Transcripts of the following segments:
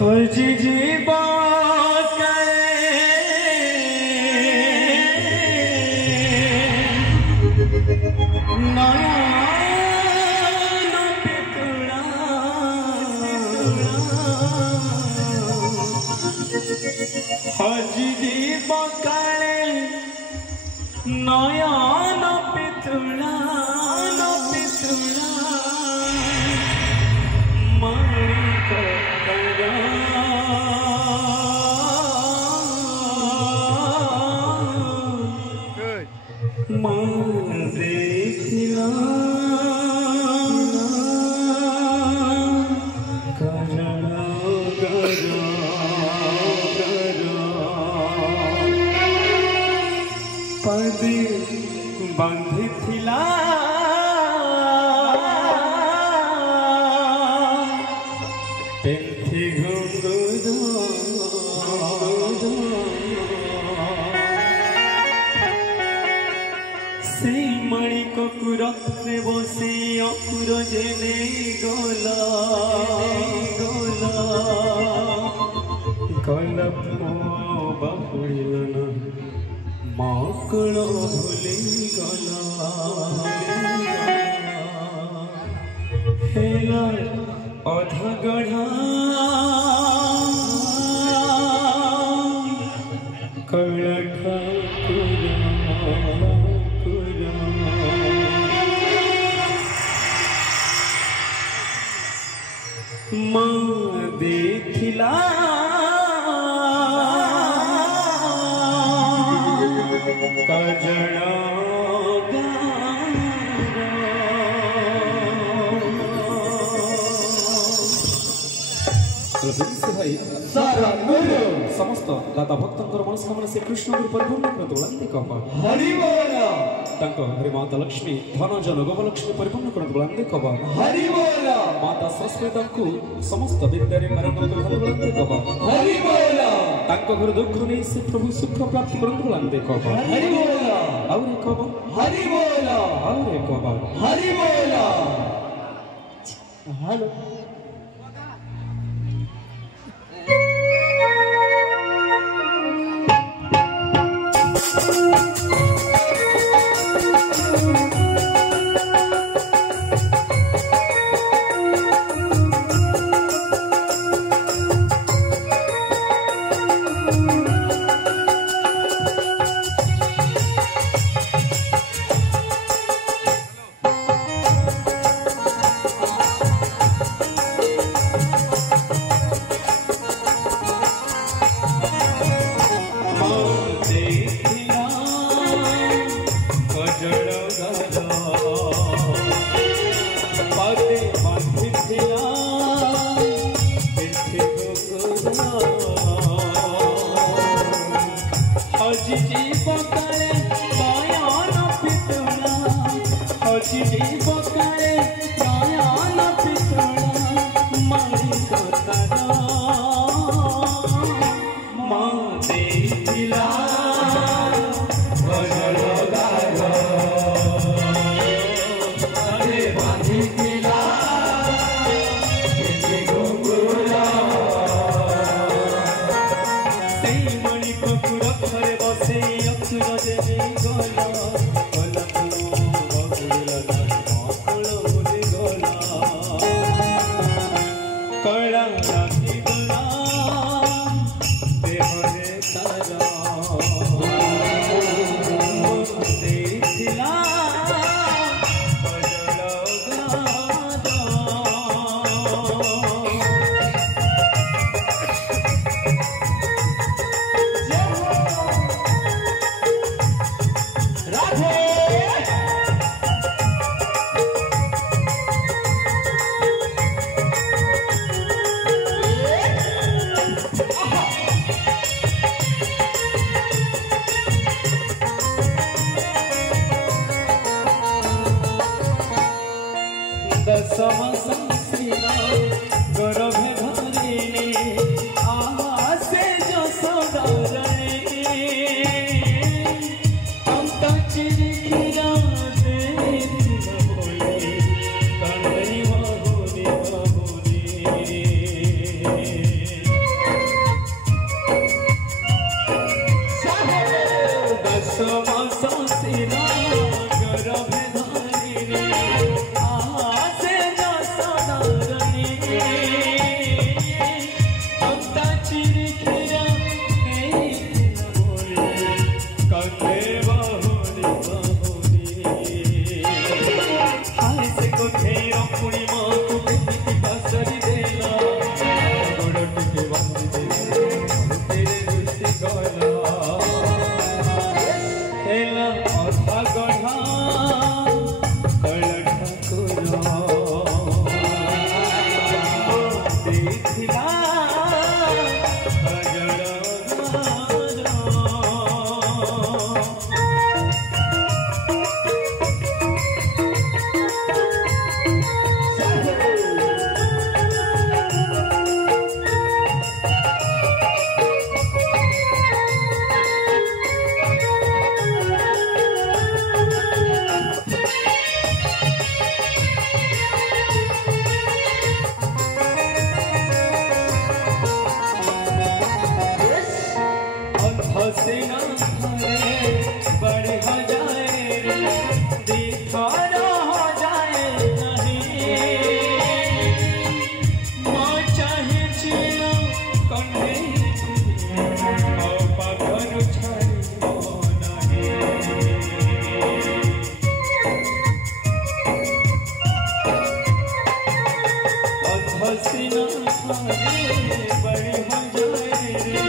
हजी जीवा हजी जीवा नयन पितुला माणिक देखिला पदी बांधिथिला पेंथी घुंगुर से मणिक कुरत्रे बसी अकुर जेने गला कलप बाहुलन माकड़ भूली गला हेला अधा गढ़ा कड़खा माँ देखिला कजड़ा भाई सारा समस्त दाता भक्तंकर मनस्कामना से कृष्ण परिपूर्ण करतुलांदी कप हरि बोल तांको हरि माता लक्ष्मी धन जन गोलक्ष्मी परिपूर्ण करतुलांदी कप हरि बोल माता सरस्वती को समस्त विद्या रे पारंगत करतुलांदी कप हरि बोल तांको घर दुख नहीं से प्रभु सुख प्राप्त करतुलांदी कप हरि बोल और कप हरि बोल और कप हरि बोल हेलो हसीना थारे बड़ी हो जाए रे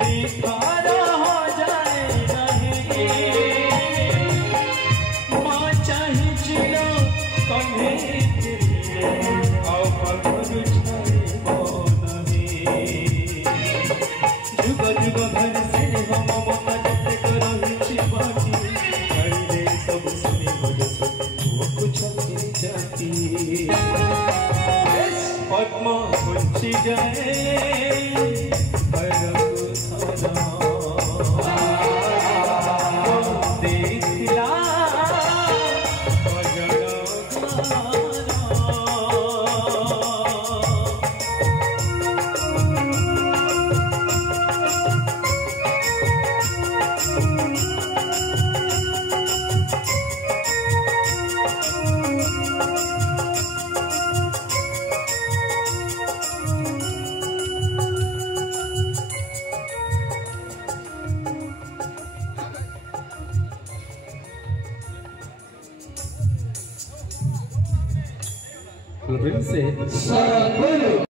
दीवारा हो जाए नहीं माँ चाहे जिला कन्हे तेरे आओ पगलू छाड़े नहीं जुग जुग भर से हम मन जते करही बाकी छाड़ी दे सब सुनी बजो कुछ जाती पद्मा कुंची जाए देखला से